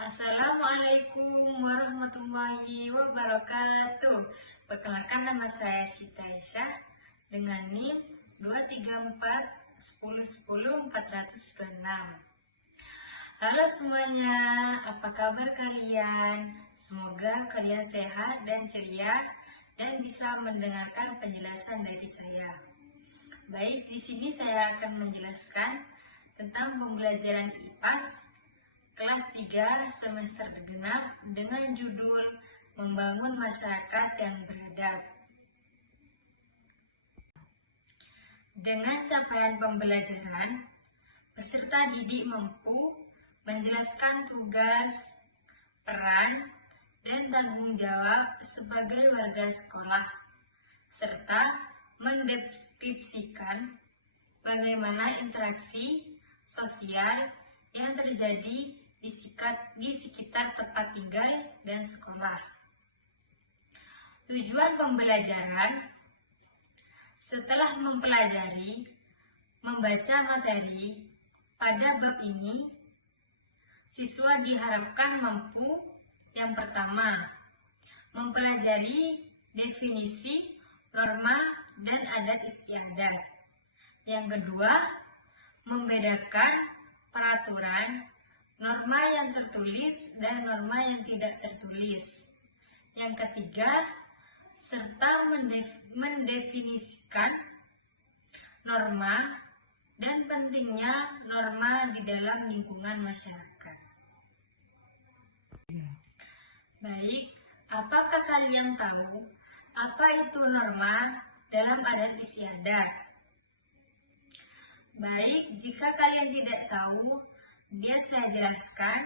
Assalamualaikum warahmatullahi wabarakatuh. Perkenalkan, nama saya Siti Aisyah dengan NIM 2341010 426. Halo semuanya, apa kabar kalian? Semoga kalian sehat dan ceria dan bisa mendengarkan penjelasan dari saya. Baik, di sini saya akan menjelaskan tentang pembelajaran IPAS kelas 3 semester genap dengan judul Membangun Masyarakat yang Beradab. Dengan capaian pembelajaran, peserta didik mampu menjelaskan tugas, peran, dan tanggung jawab sebagai warga sekolah, serta mendeskripsikan bagaimana interaksi sosial yang terjadi di sekitar tempat tinggal dan sekolah. Tujuan pembelajaran: setelah mempelajari, membaca materi pada bab ini, siswa diharapkan mampu: yang pertama, mempelajari definisi, norma, dan adat istiadat. Yang kedua, membedakan peraturan, norma yang tertulis dan norma yang tidak tertulis. Yang ketiga, serta mendefinisikan norma dan pentingnya norma di dalam lingkungan masyarakat. Baik, apakah kalian tahu apa itu norma dalam adat istiadat? Baik, jika kalian tidak tahu, biar saya jelaskan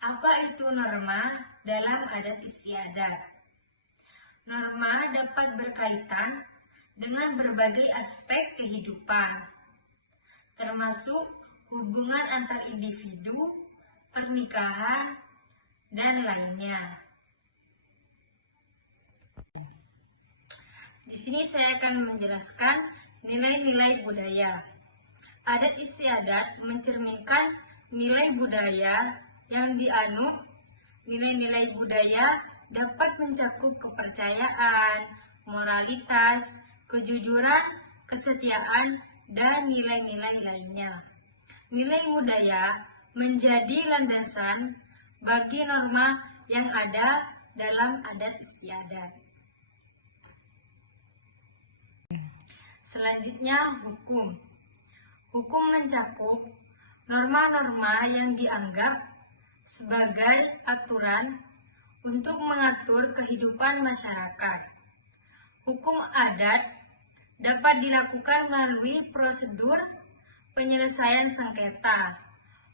apa itu norma dalam adat istiadat. Norma dapat berkaitan dengan berbagai aspek kehidupan, termasuk hubungan antar individu, pernikahan, dan lainnya. Di sini saya akan menjelaskan nilai-nilai budaya. Adat istiadat mencerminkan nilai budaya yang dianut. Nilai-nilai budaya dapat mencakup kepercayaan, moralitas, kejujuran, kesetiaan, dan nilai-nilai lainnya. Nilai budaya menjadi landasan bagi norma yang ada dalam adat istiadat. Selanjutnya, hukum. Hukum mencakup norma-norma yang dianggap sebagai aturan untuk mengatur kehidupan masyarakat. Hukum adat dapat dilakukan melalui prosedur penyelesaian sengketa,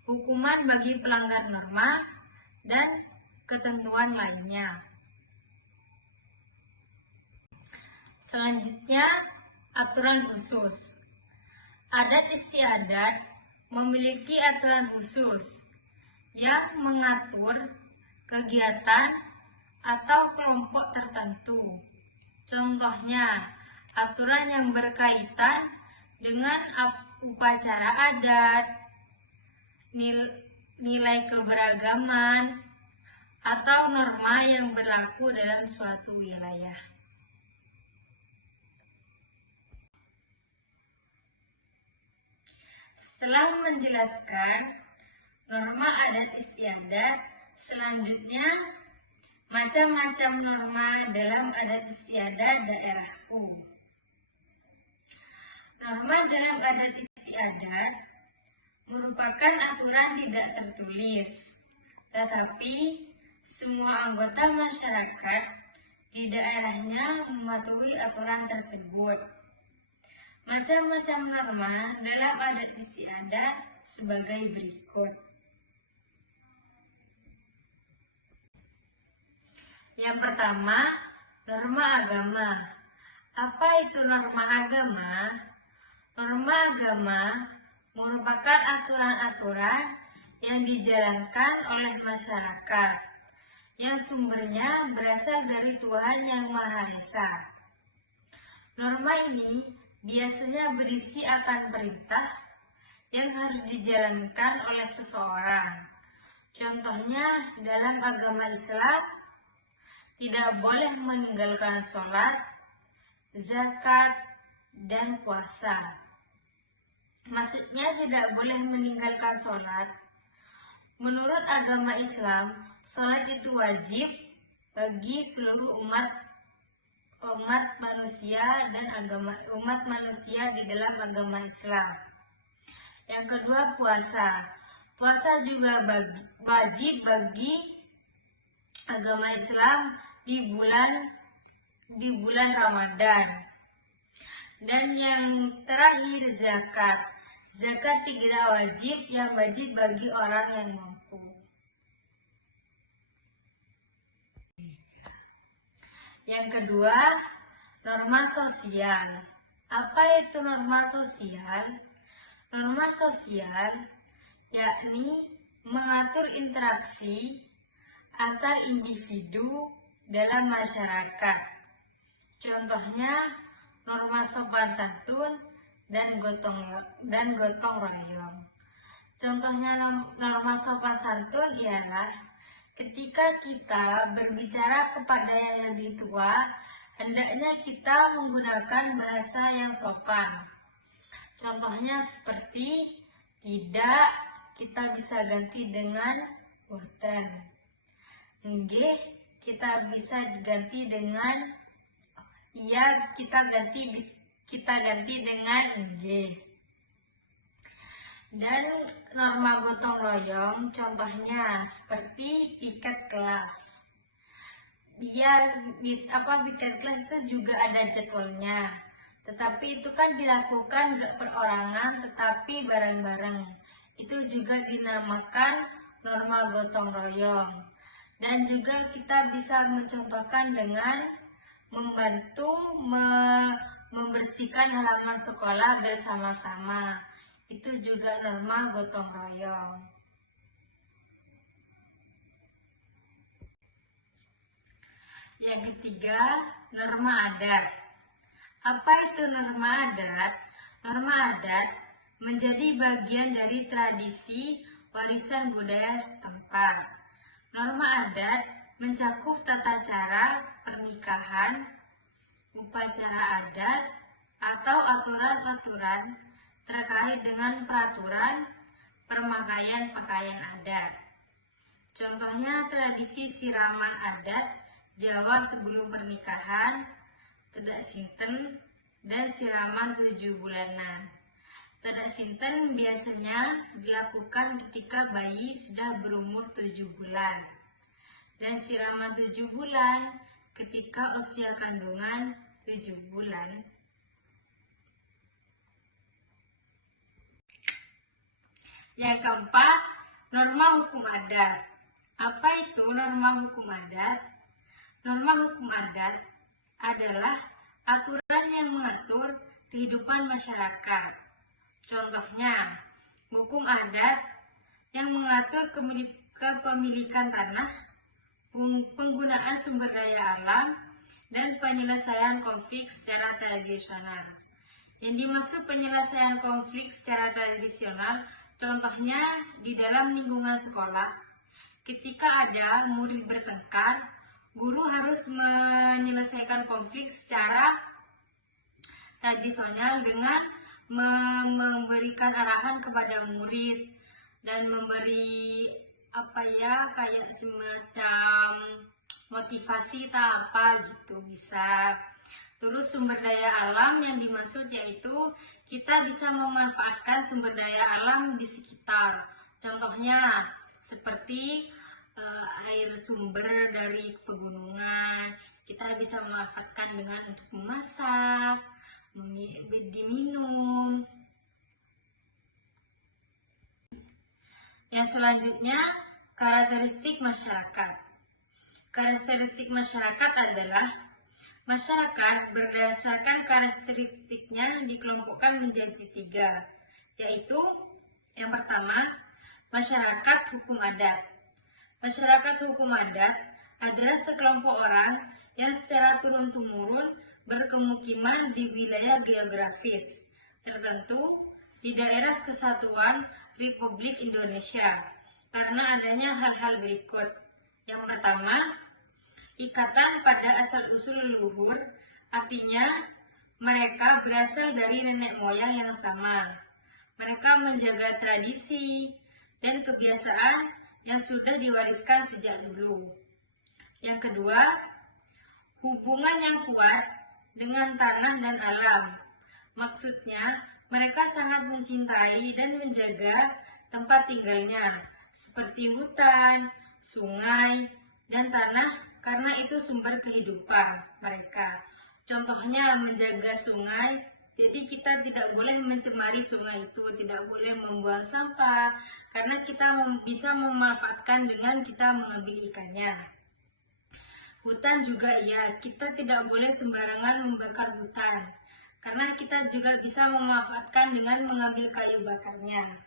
hukuman bagi pelanggar norma, dan ketentuan lainnya. Selanjutnya, aturan khusus. Adat istiadat memiliki aturan khusus yang mengatur kegiatan atau kelompok tertentu. Contohnya, aturan yang berkaitan dengan upacara adat, nilai keberagaman, atau norma yang berlaku dalam suatu wilayah. Setelah menjelaskan norma adat istiadat, selanjutnya macam-macam norma dalam adat istiadat daerahku. Norma dalam adat istiadat merupakan aturan tidak tertulis, tetapi semua anggota masyarakat di daerahnya mematuhi aturan tersebut. Macam-macam norma dalam adat istiadat sebagai berikut. Yang pertama, norma agama. Apa itu norma agama? Norma agama merupakan aturan-aturan yang dijalankan oleh masyarakat, yang sumbernya berasal dari Tuhan Yang Maha Esa. Norma ini biasanya berisi akan perintah yang harus dijalankan oleh seseorang. Contohnya dalam agama Islam tidak boleh meninggalkan sholat, zakat, dan puasa. Maksudnya tidak boleh meninggalkan sholat. Menurut agama Islam, sholat itu wajib bagi seluruh umat manusia dan umat manusia di dalam agama Islam. Yang kedua, puasa. Puasa juga wajib bagi agama Islam di bulan Ramadan. Dan yang terakhir, zakat. Zakat tidak wajib, yang wajib bagi orang yang mampu. Yang kedua, norma sosial. Apa itu norma sosial? Norma sosial yakni mengatur interaksi antar individu dalam masyarakat. Contohnya norma sopan santun dan gotong royong. Contohnya norma sopan santun ialah ketika kita berbicara kepada yang lebih tua, hendaknya kita menggunakan bahasa yang sopan. Contohnya seperti tidak, kita bisa ganti dengan boten. Nggih, kita bisa ganti dengan iya, kita ganti dengan nggih. Dan norma gotong royong contohnya seperti piket kelas. Piket kelas itu juga ada jadwalnya. Tetapi itu kan dilakukan perorangan tetapi bareng-bareng. Itu juga dinamakan norma gotong royong. Dan juga kita bisa mencontohkan dengan membantu membersihkan halaman sekolah bersama-sama. Itu juga norma gotong royong. Yang ketiga, norma adat. Apa itu norma adat? Norma adat menjadi bagian dari tradisi warisan budaya setempat. Norma adat mencakup tata cara pernikahan, upacara adat, atau aturan-aturan terkait dengan peraturan pakaian adat. Contohnya tradisi siraman adat Jawa sebelum pernikahan, tedak sinten, dan siraman 7 bulanan. Tedak sinten biasanya dilakukan ketika bayi sudah berumur 7 bulan. Dan siraman 7 bulan ketika usia kandungan 7 bulan. Yang keempat, norma hukum adat. Apa itu norma hukum adat? Norma hukum adat adalah aturan yang mengatur kehidupan masyarakat. Contohnya, hukum adat yang mengatur kepemilikan tanah, penggunaan sumber daya alam, dan penyelesaian konflik secara tradisional. Yang dimaksud penyelesaian konflik secara tradisional, contohnya di dalam lingkungan sekolah, ketika ada murid bertengkar, guru harus menyelesaikan konflik secara tradisional dengan memberikan arahan kepada murid dan memberi kayak semacam motivasi gitu bisa. Terus sumber daya alam yang dimaksud yaitu kita bisa memanfaatkan sumber daya alam di sekitar. Contohnya seperti air sumber dari pegunungan, kita bisa memanfaatkan dengan untuk memasak, diminum. Yang selanjutnya, karakteristik masyarakat. Karakteristik masyarakat adalah masyarakat berdasarkan karakteristiknya dikelompokkan menjadi 3, yaitu yang pertama, masyarakat hukum adat. Masyarakat hukum adat adalah sekelompok orang yang secara turun-temurun berkemukiman di wilayah geografis tertentu di daerah Kesatuan Republik Indonesia karena adanya hal-hal berikut. Yang pertama, ikatan pada asal-usul leluhur, artinya mereka berasal dari nenek moyang yang sama. Mereka menjaga tradisi dan kebiasaan yang sudah diwariskan sejak dulu. Yang kedua, hubungan yang kuat dengan tanah dan alam. Maksudnya, mereka sangat mencintai dan menjaga tempat tinggalnya, seperti hutan, sungai, dan tanah karena itu sumber kehidupan mereka. Contohnya menjaga sungai, jadi kita tidak boleh mencemari sungai itu, tidak boleh membuang sampah, karena kita bisa memanfaatkan dengan kita mengambil ikannya. Hutan juga ya, kita tidak boleh sembarangan membakar hutan, karena kita juga bisa memanfaatkan dengan mengambil kayu bakarnya.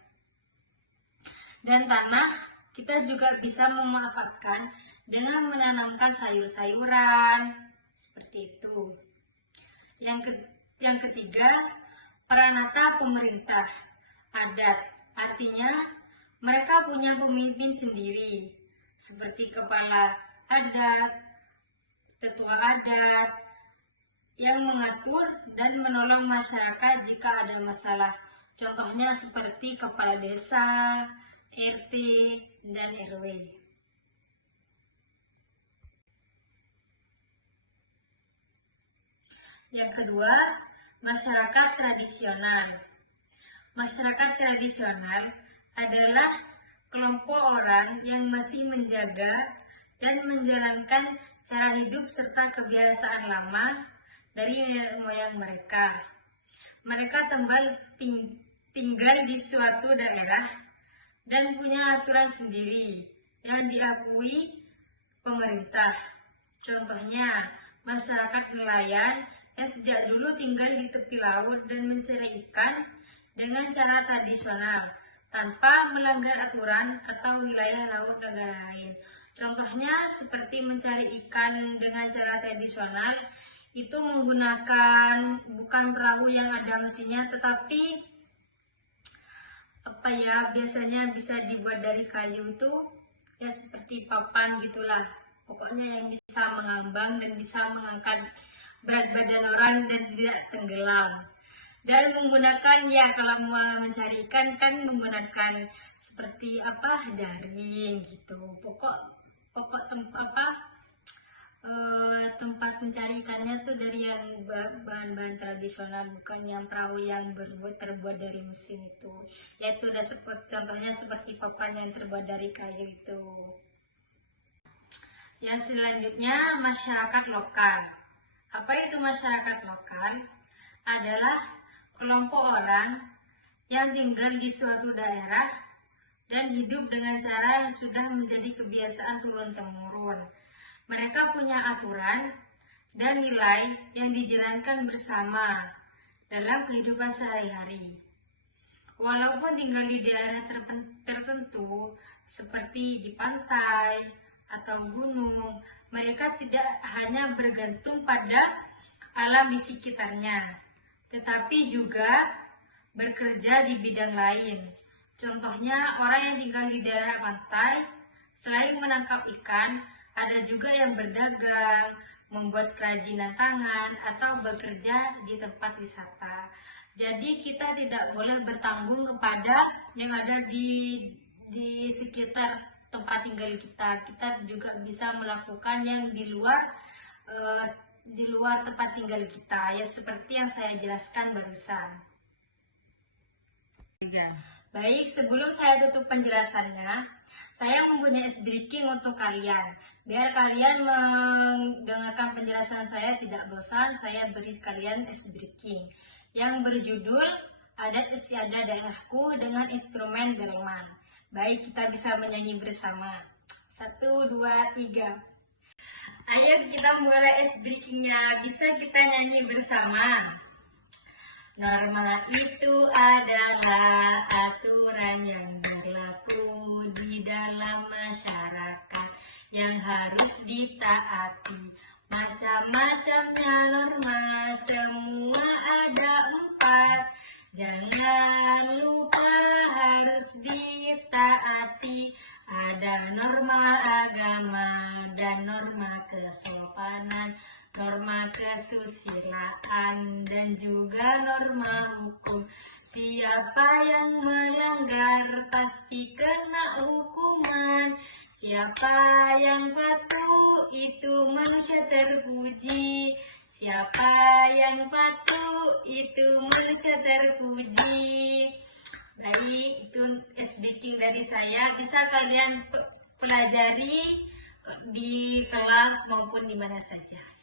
Dan tanah, kita juga bisa memanfaatkan dengan menanamkan sayur-sayuran, seperti itu. Yang ketiga, peranata pemerintah adat, artinya mereka punya pemimpin sendiri, seperti kepala adat, tetua adat, yang mengatur dan menolong masyarakat jika ada masalah. Contohnya seperti kepala desa, RT, dan RW. Yang kedua, masyarakat tradisional. Masyarakat tradisional adalah kelompok orang yang masih menjaga dan menjalankan cara hidup serta kebiasaan lama dari nenek moyang mereka. Mereka tinggal di suatu daerah dan punya aturan sendiri yang diakui pemerintah. Contohnya, masyarakat nelayan yang sejak dulu tinggal di tepi laut dan mencari ikan dengan cara tradisional tanpa melanggar aturan atau wilayah laut negara lain. Contohnya seperti mencari ikan dengan cara tradisional itu menggunakan bukan perahu yang ada mesinnya, tetapi biasanya bisa dibuat dari kayu itu ya seperti papan gitulah. Pokoknya yang bisa mengambang dan bisa mengangkat berat badan orang dan tidak tenggelam. Dan menggunakan kalau mau mencari ikan kan menggunakan seperti jaring gitu. Pokok tempat mencari ikannya tuh dari yang bahan-bahan tradisional, bukan yang perahu yang terbuat dari mesin itu. Yaitu udah contohnya seperti papan yang terbuat dari kayu itu. Yang selanjutnya, masyarakat lokal. Apa itu masyarakat lokal? Adalah kelompok orang yang tinggal di suatu daerah dan hidup dengan cara yang sudah menjadi kebiasaan turun-temurun. Mereka punya aturan dan nilai yang dijalankan bersama dalam kehidupan sehari-hari. Walaupun tinggal di daerah tertentu seperti di pantai atau gunung, mereka tidak hanya bergantung pada alam di sekitarnya, tetapi juga bekerja di bidang lain. Contohnya, orang yang tinggal di daerah pantai, selain menangkap ikan, ada juga yang berdagang, membuat kerajinan tangan, atau bekerja di tempat wisata. Jadi kita tidak boleh bertanggung kepada yang ada di sekitar tempat tinggal kita. Kita juga bisa melakukan yang di luar tempat tinggal kita, ya seperti yang saya jelaskan barusan. Baik, sebelum saya tutup penjelasannya, saya mempunyai ice breaking untuk kalian. Biar kalian mendengarkan penjelasan saya tidak bosan, saya beri kalian ice breaking yang berjudul Adat Istiadat Daerahku dengan Instrumen Gamelan. Baik, kita bisa menyanyi bersama. 1, 2, 3. Ayo kita mulai ice breakingnya. Bisa kita nyanyi bersama. Norma itu adalah aturan yang berlaku di dalam masyarakat yang harus ditaati. Macam-macamnya norma, semua ada 4. Jangan lupa harus ditaati. Ada norma agama dan norma kesopanan, norma kesusilaan, dan juga norma hukum. Siapa yang melanggar pasti kena hukuman. Siapa yang patuh itu manusia terpuji. Siapa yang patuh itu manusia terpuji. Baik, itu speaking dari saya. Bisa kalian pelajari di kelas maupun di mana saja.